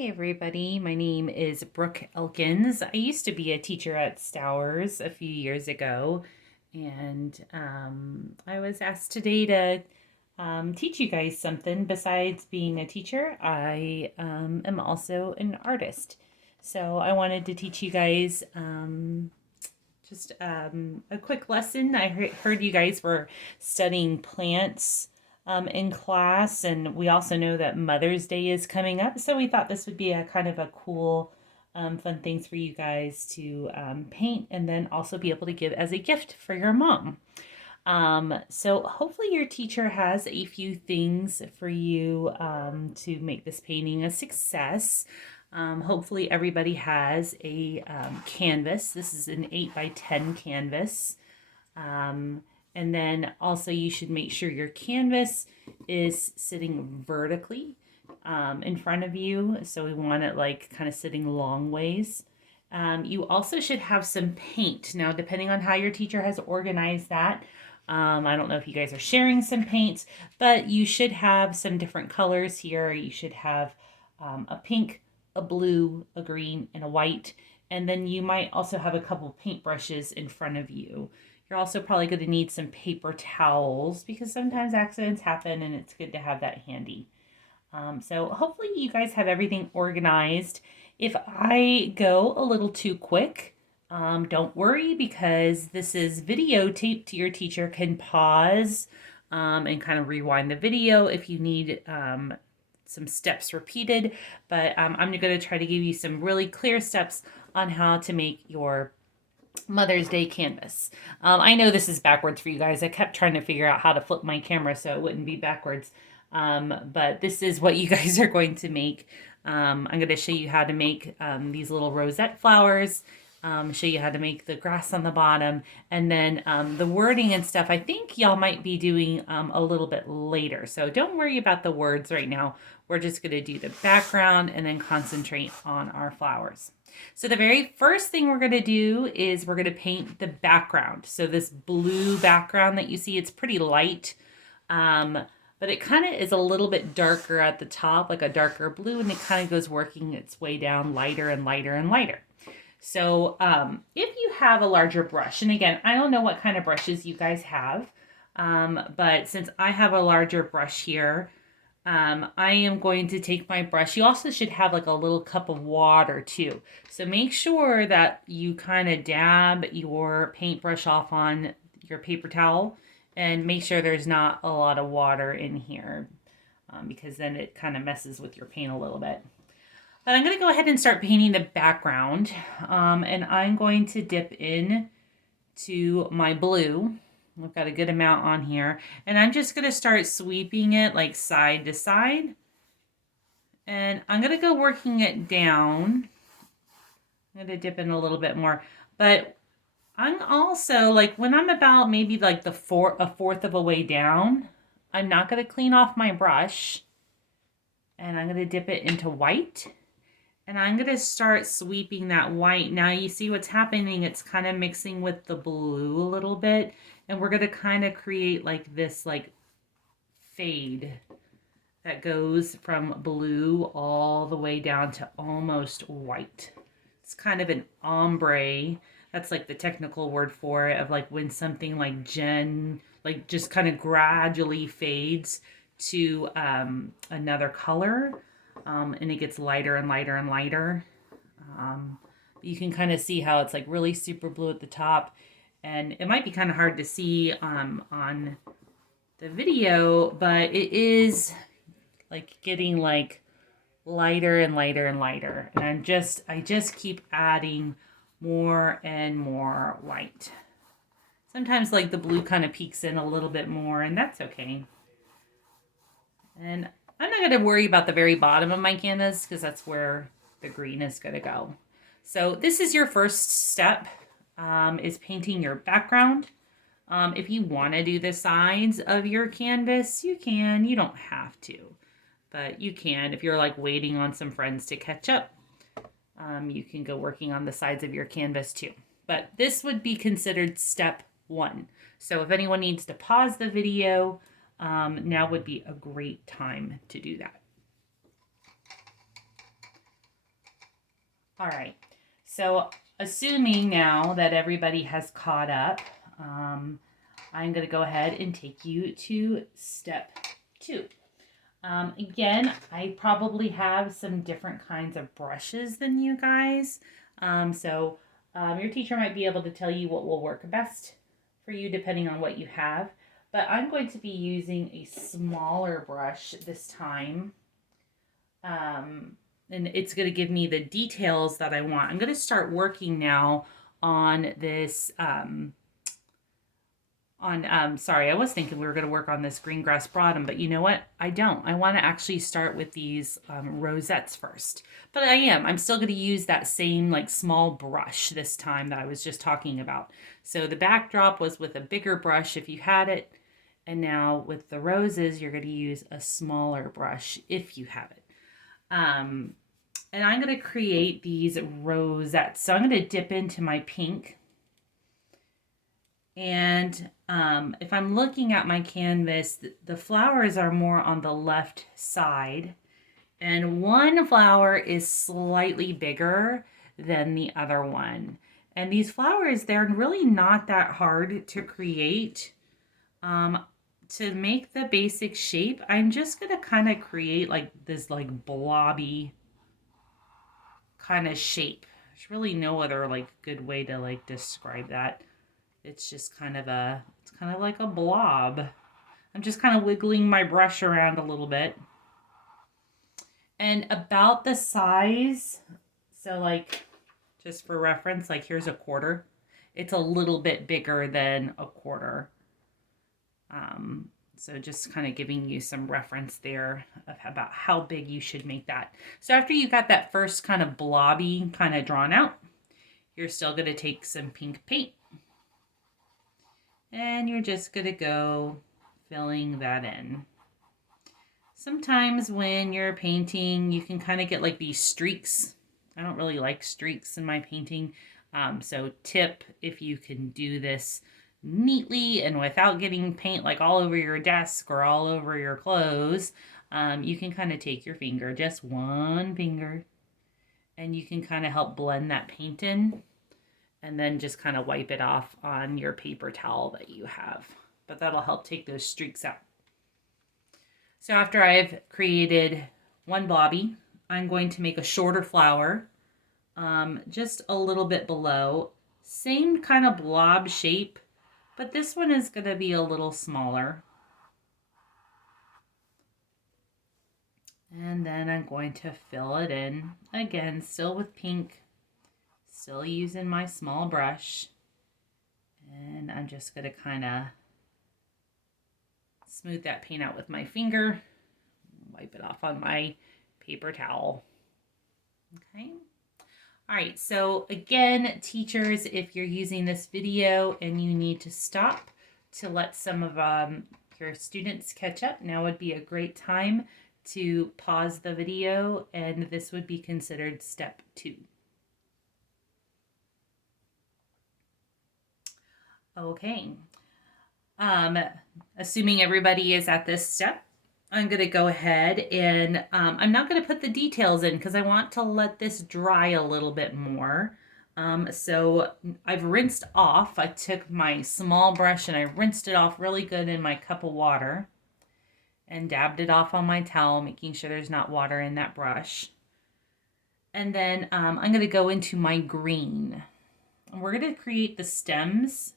Hey everybody, my name is Brooke Elkins. I used to be a teacher at Stowers a few years ago, and I was asked today to teach you guys something. Besides being a teacher, I am also an artist. So I wanted to teach you guys just a quick lesson. I heard you guys were studying plants in class, and we also know that Mother's Day is coming up, so we thought this would be a kind of a cool, fun things for you guys to paint and then also be able to give as a gift for your mom. So hopefully your teacher has a few things for you to make this painting a success. Hopefully everybody has a canvas. This is an 8 by 10 canvas. And then also you should make sure your canvas is sitting vertically in front of you. So we want it like kind of sitting long ways. You also should have some paint. Now, depending on how your teacher has organized that, I don't know if you guys are sharing some paints, but you should have some different colors here. You should have a pink, a blue, a green, and a white. And then you might also have a couple paint brushes in front of you. You're also probably going to need some paper towels because sometimes accidents happen and it's good to have that handy. So hopefully you guys have everything organized. If I go a little too quick, don't worry because this is videotaped. Your teacher can pause and kind of rewind the video if you need some steps repeated. But I'm going to try to give you some really clear steps on how to make your Mother's Day canvas. I know this is backwards for you guys. I kept trying to figure out how to flip my camera so it wouldn't be backwards. But this is what you guys are going to make. I'm going to show you how to make these little rosette flowers, show you how to make the grass on the bottom, and then the wording and stuff I think y'all might be doing a little bit later. So don't worry about the words right now. We're just going to do the background and then concentrate on our flowers. So the very first thing we're going to do is we're going to paint the background. So this blue background that you see, it's pretty light. But it kind of is a little bit darker at the top, like a darker blue, and it kind of goes working its way down lighter and lighter and lighter. So if you have a larger brush, and again, I don't know what kind of brushes you guys have, but since I have a larger brush here, I am going to take my brush. You also should have like a little cup of water too. So make sure that you kind of dab your paintbrush off on your paper towel and make sure there's not a lot of water in here because then it kind of messes with your paint a little bit. But I'm going to go ahead and start painting the background and I'm going to dip in to my blue. I've got a good amount on here. And I'm just going to start sweeping it like side to side. And I'm going to go working it down. I'm going to dip in a little bit more. But I'm also, like, when I'm about maybe like a fourth of a way down, I'm not going to clean off my brush. And I'm going to dip it into white. And I'm going to start sweeping that white. Now you see what's happening. It's kind of mixing with the blue a little bit. And we're going to kind of create like this like fade that goes from blue all the way down to almost white. It's kind of an ombre. That's like the technical word for it, of like when something like just kind of gradually fades to another color. And it gets lighter and lighter and lighter. You can kind of see how it's like really super blue at the top. And it might be kind of hard to see on the video, but it is like getting like lighter and lighter and lighter. And I just keep adding more and more white. Sometimes like the blue kind of peeks in a little bit more, and that's okay. And I'm not going to worry about the very bottom of my canvas because that's where the green is going to go. So this is your first step, is painting your background. If you want to do the sides of your canvas, you can. You don't have to, but you can. If you're like waiting on some friends to catch up, you can go working on the sides of your canvas too. But this would be considered step one. So if anyone needs to pause the video, now would be a great time to do that. All right. So assuming now that everybody has caught up, I'm going to go ahead and take you to step 2. Again, I probably have some different kinds of brushes than you guys. Your teacher might be able to tell you what will work best for you depending on what you have. But I'm going to be using a smaller brush this time. And it's going to give me the details that I want. I'm going to start working now on this sorry, I was thinking we were going to work on this green grass bottom, but you know what? I don't. I want to actually start with these rosettes first. But I'm still going to use that same like small brush this time that I was just talking about. So the backdrop was with a bigger brush if you had it. And now with the roses, you're going to use a smaller brush if you have it. And I'm going to create these rosettes. So I'm going to dip into my pink. And if I'm looking at my canvas, the flowers are more on the left side. And one flower is slightly bigger than the other one. And these flowers, they're really not that hard to create. To make the basic shape, I'm just going to kind of create like this like blobby kind of shape. There's really no other like good way to like describe that. It's just kind of like a blob. I'm just kind of wiggling my brush around a little bit. And about the size, so like just for reference, like here's a quarter. It's a little bit bigger than a quarter. So just kind of giving you some reference there about how big you should make that. So after you got that first kind of blobby kind of drawn out, you're still going to take some pink paint. And you're just going to go filling that in. Sometimes when you're painting, you can kind of get like these streaks. I don't really like streaks in my painting. So tip, if you can do this neatly and without getting paint like all over your desk or all over your clothes, you can kind of take your finger, just one finger, and you can kind of help blend that paint in and then just kind of wipe it off on your paper towel that you have. But that'll help take those streaks out. So after I've created one blobby, I'm going to make a shorter flower, just a little bit below. Same kind of blob shape, but this one is going to be a little smaller. And then I'm going to fill it in, again, still with pink, still using my small brush. And I'm just going to kind of smooth that paint out with my finger, wipe it off on my paper towel. Okay. All right, so again, teachers, if you're using this video and you need to stop to let some of your students catch up, now would be a great time to pause the video, and this would be considered step 2. Okay. Assuming everybody is at this step, I'm going to go ahead and I'm not going to put the details in because I want to let this dry a little bit more. So I've rinsed off. I took my small brush and I rinsed it off really good in my cup of water and dabbed it off on my towel, making sure there's not water in that brush. And then I'm going to go into my green. And we're going to create the stems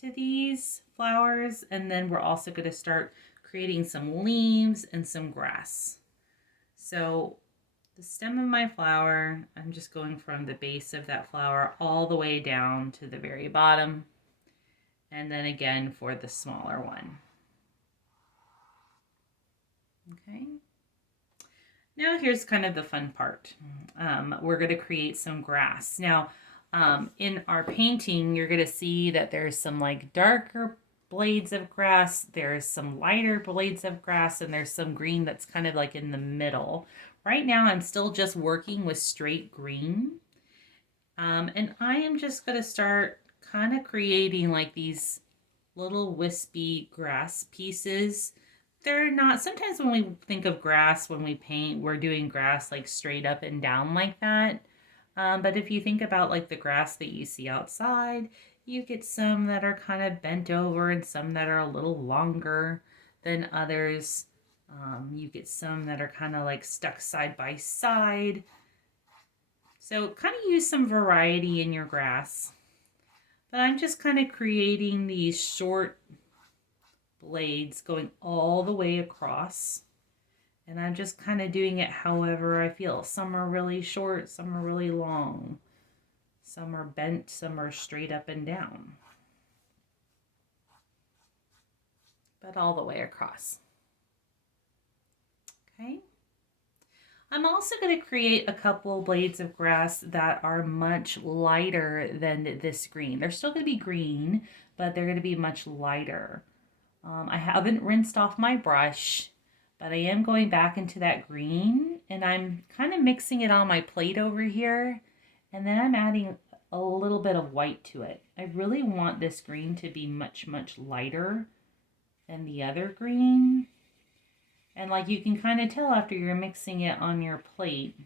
to these flowers, and then we're also going to start creating some leaves and some grass. So the stem of my flower, I'm just going from the base of that flower all the way down to the very bottom, and then again for the smaller one. Okay. Now here's kind of the fun part. We're going to create some grass. Now, in our painting, you're going to see that there's some like darker blades of grass, there's some lighter blades of grass, and there's some green that's kind of like in the middle. Right now, I'm still just working with straight green. And I am just going to start kind of creating like these little wispy grass pieces. They're not, sometimes when we think of grass, when we paint, we're doing grass like straight up and down like that. But if you think about like the grass that you see outside, you get some that are kind of bent over and some that are a little longer than others. You get some that are kind of like stuck side by side. So kind of use some variety in your grass. But I'm just kind of creating these short blades going all the way across. And I'm just kind of doing it however I feel. Some are really short, some are really long. Some are bent, some are straight up and down. But all the way across. Okay. I'm also going to create a couple blades of grass that are much lighter than this green. They're still going to be green, but they're going to be much lighter. I haven't rinsed off my brush, but I am going back into that green and I'm kind of mixing it on my plate over here. And then I'm adding a little bit of white to it. I really want this green to be much, much lighter than the other green. And like you can kind of tell after you're mixing it on your plate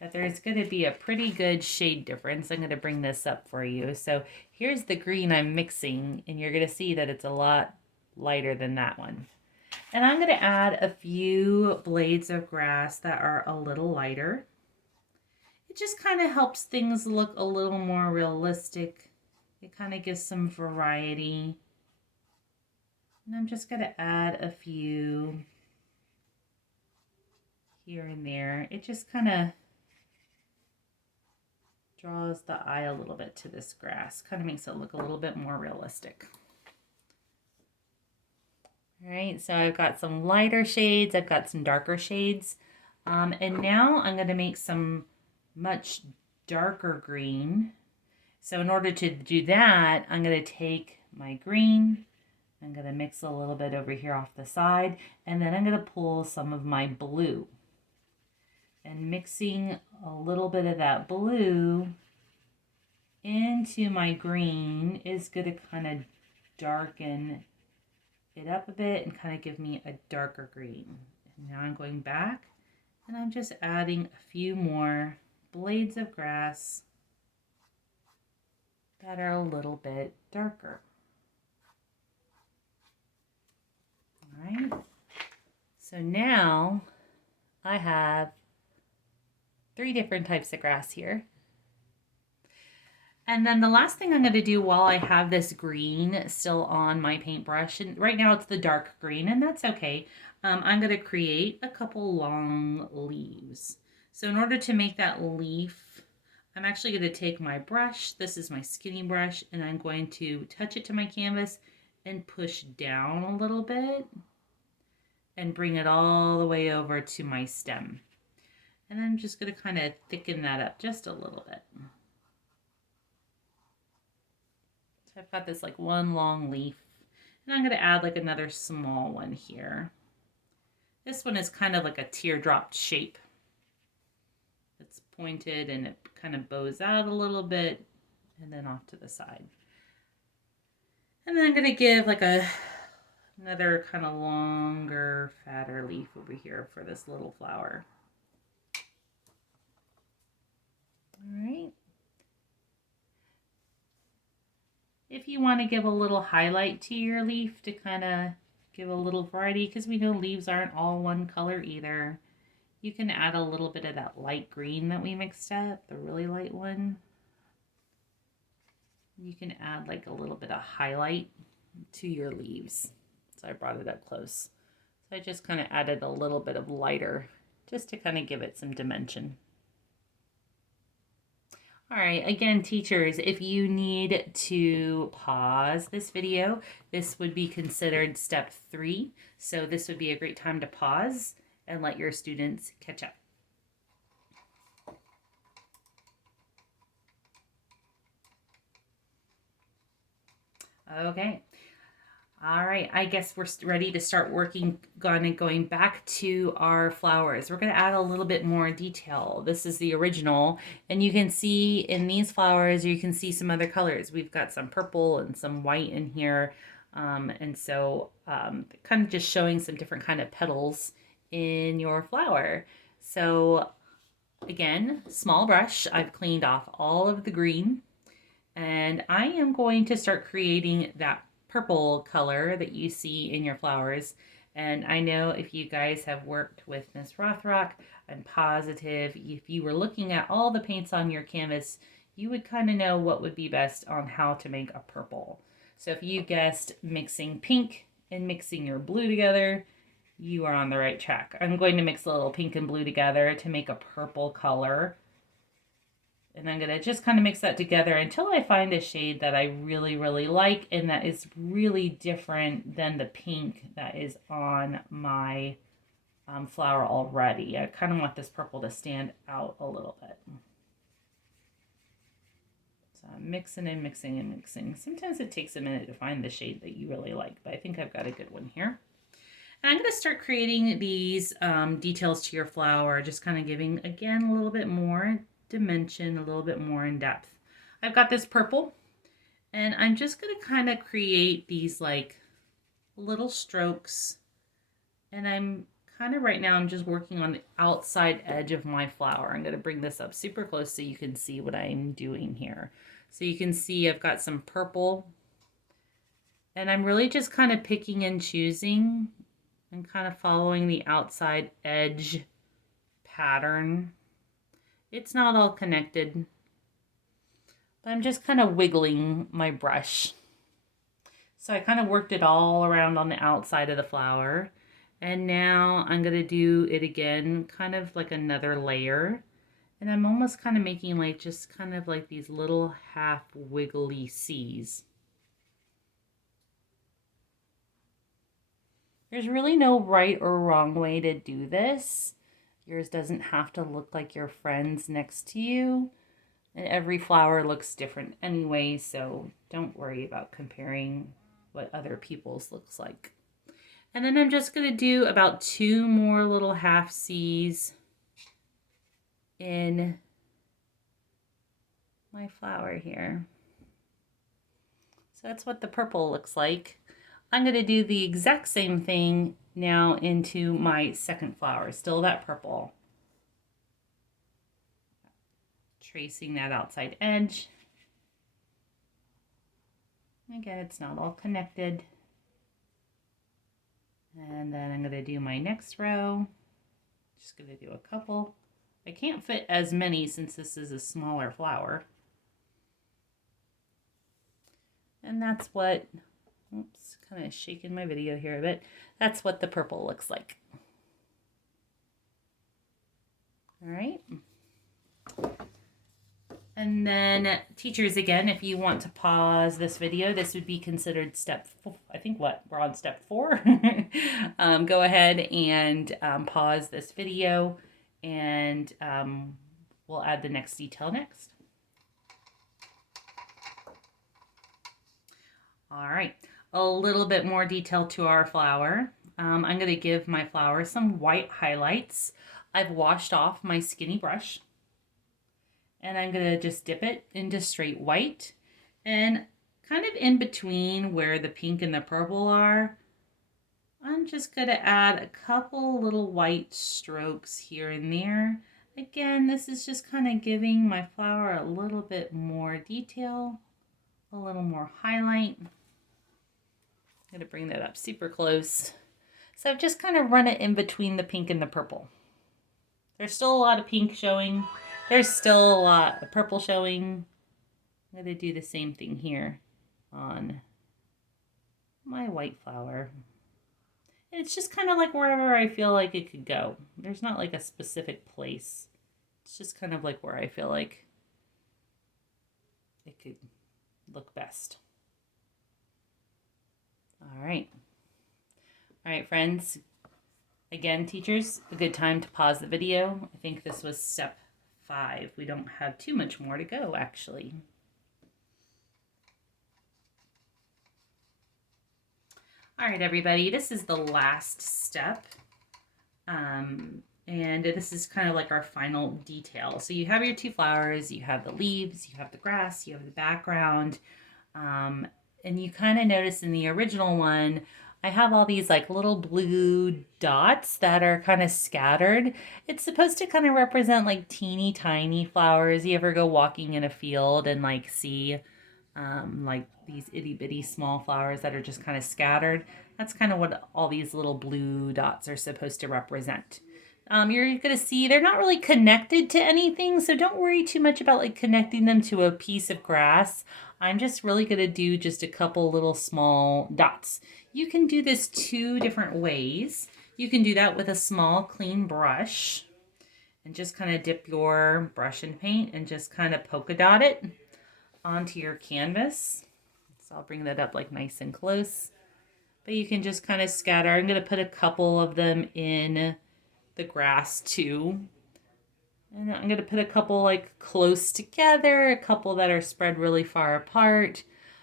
that there's going to be a pretty good shade difference. I'm going to bring this up for you. So here's the green I'm mixing, and you're going to see that it's a lot lighter than that one. And I'm going to add a few blades of grass that are a little lighter. It just kind of helps things look a little more realistic. It kind of gives some variety. And I'm just going to add a few here and there. It just kind of draws the eye a little bit to this grass. Kind of makes it look a little bit more realistic. All right, so I've got some lighter shades. I've got some darker shades. And now I'm going to make some much darker green. So in order to do that, I'm going to take my green. I'm going to mix a little bit over here off the side. And then I'm going to pull some of my blue. And mixing a little bit of that blue into my green is going to kind of darken it up a bit and kind of give me a darker green. And now I'm going back and I'm just adding a few more blades of grass that are a little bit darker. All right. So now I have 3 different types of grass here. And then the last thing I'm going to do while I have this green still on my paintbrush, and right now it's the dark green, and that's okay. I'm going to create a couple long leaves. So in order to make that leaf, I'm actually going to take my brush, this is my skinny brush, and I'm going to touch it to my canvas and push down a little bit and bring it all the way over to my stem. And I'm just going to kind of thicken that up just a little bit. So I've got this like one long leaf, and I'm going to add like another small one here. This one is kind of like a teardrop shape. It's pointed and it kind of bows out a little bit and then off to the side. And then I'm going to give like another kind of longer, fatter leaf over here for this little flower. All right. If you want to give a little highlight to your leaf to kind of give a little variety, because we know leaves aren't all one color either, you can add a little bit of that light green that we mixed up, the really light one. You can add like a little bit of highlight to your leaves. So I brought it up close. So I just kind of added a little bit of lighter just to kind of give it some dimension. All right, again, teachers, if you need to pause this video, this would be considered step 3. So this would be a great time to pause and let your students catch up. Okay. All right, I guess we're ready to start working on going back to our flowers. We're going to add a little bit more detail. This is the original, and you can see in these flowers, you can see some other colors. We've got some purple and some white in here, and so kind of just showing some different kind of petals in your flower. So again, small brush. I've cleaned off all of the green, and I am going to start creating that purple color that you see in your flowers. And I know if you guys have worked with Miss Rothrock, I'm positive if you were looking at all the paints on your canvas, you would kind of know what would be best on how to make a purple. So if you guessed mixing pink and mixing your blue together, you are on the right track. I'm going to mix a little pink and blue together to make a purple color. And I'm going to just kind of mix that together until I find a shade that I really, really like and that is really different than the pink that is on my flower already. I kind of want this purple to stand out a little bit. So I'm mixing and mixing and mixing. Sometimes it takes a minute to find the shade that you really like, but I think I've got a good one here. And I'm going to start creating these details to your flower, just kind of giving, again, a little bit more dimension, a little bit more in depth. I've got this purple, and I'm just going to kind of create these like little strokes. And I'm kind of right now, I'm just working on the outside edge of my flower. I'm going to bring this up super close so you can see what I'm doing here. So you can see I've got some purple, and I'm really just kind of picking and choosing and kind of following the outside edge pattern. It's not all connected, but I'm just kind of wiggling my brush. So I kind of worked it all around on the outside of the flower. And now I'm going to do it again, kind of like another layer. And I'm almost kind of making like just kind of like these little half wiggly C's. There's really no right or wrong way to do this. Yours doesn't have to look like your friend's next to you. And every flower looks different anyway, so don't worry about comparing what other people's looks like. And then I'm just going to do about 2 more little half C's in my flower here. So that's what the purple looks like. I'm going to do the exact same thing now into my second flower, still that purple. Tracing that outside edge. Again, it's not all connected. And then I'm going to do my next row. Just going to do a couple. I can't fit as many since this is a smaller flower. And that's what, oops, kind of shaking my video here a bit. That's what the purple looks like. All right. And then teachers, again, if you want to pause this video, this would be considered step, I think what, we're on step 4. Go ahead and pause this video, and we'll add the next detail next. All right, a little bit more detail to our flower. I'm going to give my flower some white highlights. I've washed off my skinny brush, and I'm going to just dip it into straight white, and kind of in between where the pink and the purple are, I'm just going to add a couple little white strokes here and there. Again, this is just kind of giving my flower a little bit more detail, a little more highlight. I'm going to bring that up super close. So I've just kind of run it in between the pink and the purple. There's still a lot of pink showing. There's still a lot of purple showing. I'm going to do the same thing here on my white flower. And it's just kind of like wherever I feel like it could go. There's not like a specific place. It's just kind of like where I feel like it could look best. All right. All right, friends. Again, teachers, a good time to pause the video. I think this was step 5. We don't have too much more to go, actually. All right, everybody, this is the last step. And this is kind of like our final detail. So you have your 2 flowers, you have the leaves, you have the grass, you have the background. And you kind of notice in the original one, I have all these like little blue dots that are kind of scattered. It's supposed to kind of represent like teeny tiny flowers. You ever go walking in a field and like see like these itty bitty small flowers that are just kind of scattered? That's kind of what all these little blue dots are supposed to represent. You're going to see they're not really connected to anything, so don't worry too much about like connecting them to a piece of grass. I'm just really going to do just a couple little small dots. You can do this two different ways. You can do that with a small clean brush and just kind of dip your brush in paint and just kind of polka dot it onto your canvas. So I'll bring that up like nice and close. But you can just kind of scatter. I'm going to put a couple of them in the grass too. And I'm going to put a couple like close together, a couple that are spread really far apart.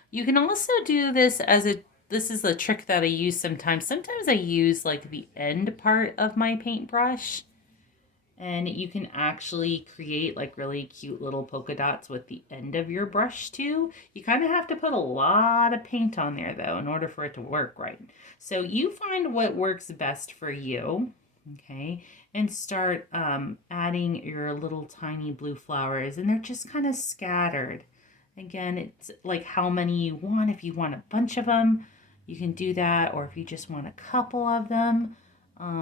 You can also do this as this is a trick that I use sometimes. Sometimes I use like the end part of my paintbrush, and you can actually create like really cute little polka dots with the end of your brush too. You kind of have to put a lot of paint on there though in order for it to work right. So you find what works best for you, okay? And start adding your little tiny blue flowers, and they're just kind of scattered. Again, it's like how many you want. If you want a bunch of them, you can do that, or if you just want a couple of them.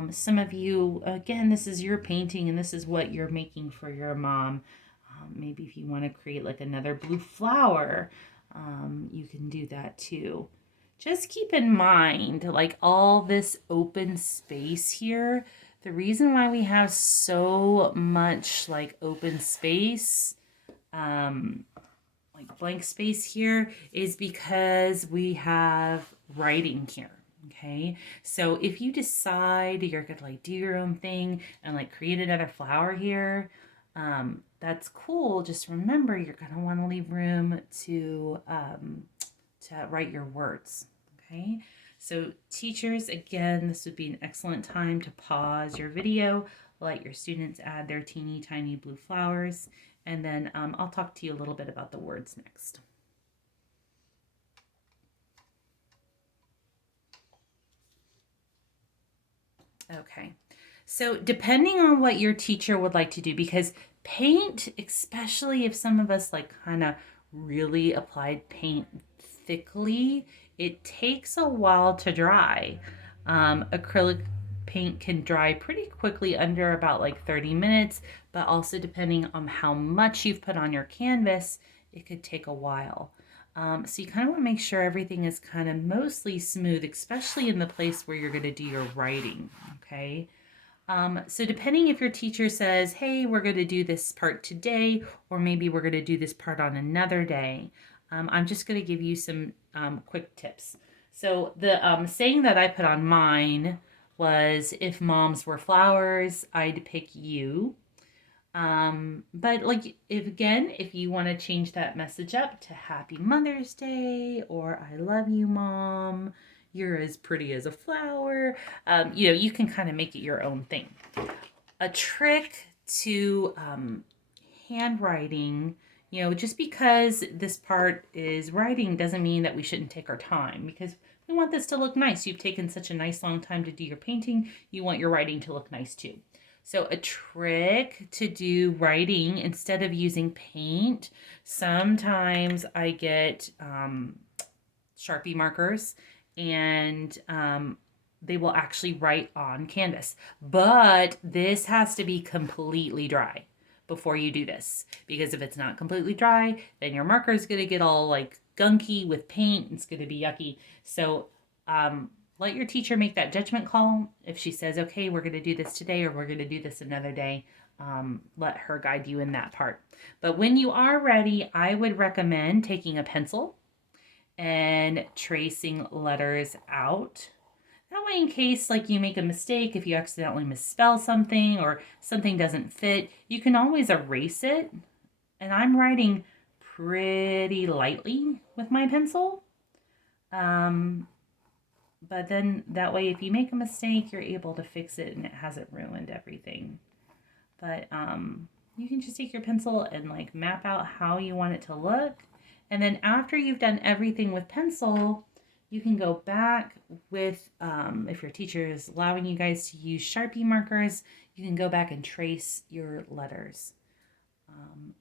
Some of you, again, this is your painting and this is what you're making for your mom. Maybe if you want to create like another blue flower, you can do that too. Just keep in mind, like all this open space here, the reason why we have so much like open space, like blank space here, is because we have writing here. Okay, so if you decide you're gonna like do your own thing and like create another flower here, that's cool. Just remember you're gonna want to leave room to write your words. Okay, so teachers, again, this would be an excellent time to pause your video, let your students add their teeny tiny blue flowers, and then I'll talk to you a little bit about the words next. Okay, so depending on what your teacher would like to do, because paint, especially if some of us like kind of really applied paint thickly, it takes a while to dry. Acrylic paint can dry pretty quickly, under about like 30 minutes, but also depending on how much you've put on your canvas, it could take a while. So you kind of want to make sure everything is kind of mostly smooth, especially in the place where you're going to do your writing, okay? So depending if your teacher says, hey, we're going to do this part today, or maybe we're going to do this part on another day, I'm just going to give you some quick tips. So the saying that I put on mine was, if moms were flowers, I'd pick you. But like, if you want to change that message up to Happy Mother's Day, or I love you, Mom, you're as pretty as a flower, you can kind of make it your own thing. A trick to handwriting, just because this part is writing doesn't mean that we shouldn't take our time, because we want this to look nice. You've taken such a nice long time to do your painting. You want your writing to look nice too. So a trick to do writing instead of using paint, sometimes I get Sharpie markers, and they will actually write on canvas. But this has to be completely dry before you do this, because if it's not completely dry, then your marker is going to get all like gunky with paint. It's going to be yucky. So let your teacher make that judgment call. If she says, okay, we're going to do this today, or we're going to do this another day, let her guide you in that part. But when you are ready, I would recommend taking a pencil and tracing letters out. That way, in case like you make a mistake, if you accidentally misspell something or something doesn't fit, you can always erase it. And I'm writing pretty lightly with my pencil. But then that way, if you make a mistake, you're able to fix it and it hasn't ruined everything. But you can just take your pencil and like map out how you want it to look. And then after you've done everything with pencil, You can go back with, if your teacher is allowing you guys to use Sharpie markers, you can go back and trace your letters.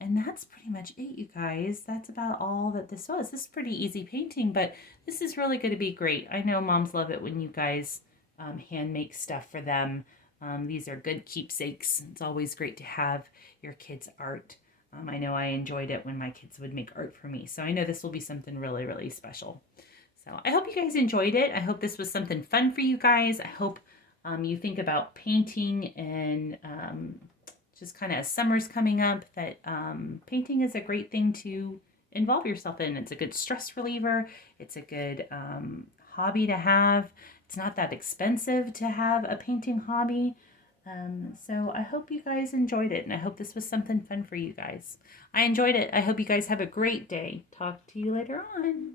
And that's pretty much it, you guys. That's about all that this was. This is pretty easy painting, but this is really going to be great. I know moms love it when you guys hand make stuff for them. These are good keepsakes. It's always great to have your kids' art. I know I enjoyed it when my kids would make art for me. So I know this will be something really, really special. So I hope you guys enjoyed it. I hope this was something fun for you guys. I hope you think about painting and just kind of as summer's coming up, that painting is a great thing to involve yourself in. It's a good stress reliever. It's a good hobby to have. It's not that expensive to have a painting hobby. So I hope you guys enjoyed it, and I hope this was something fun for you guys. I enjoyed it. I hope you guys have a great day. Talk to you later on.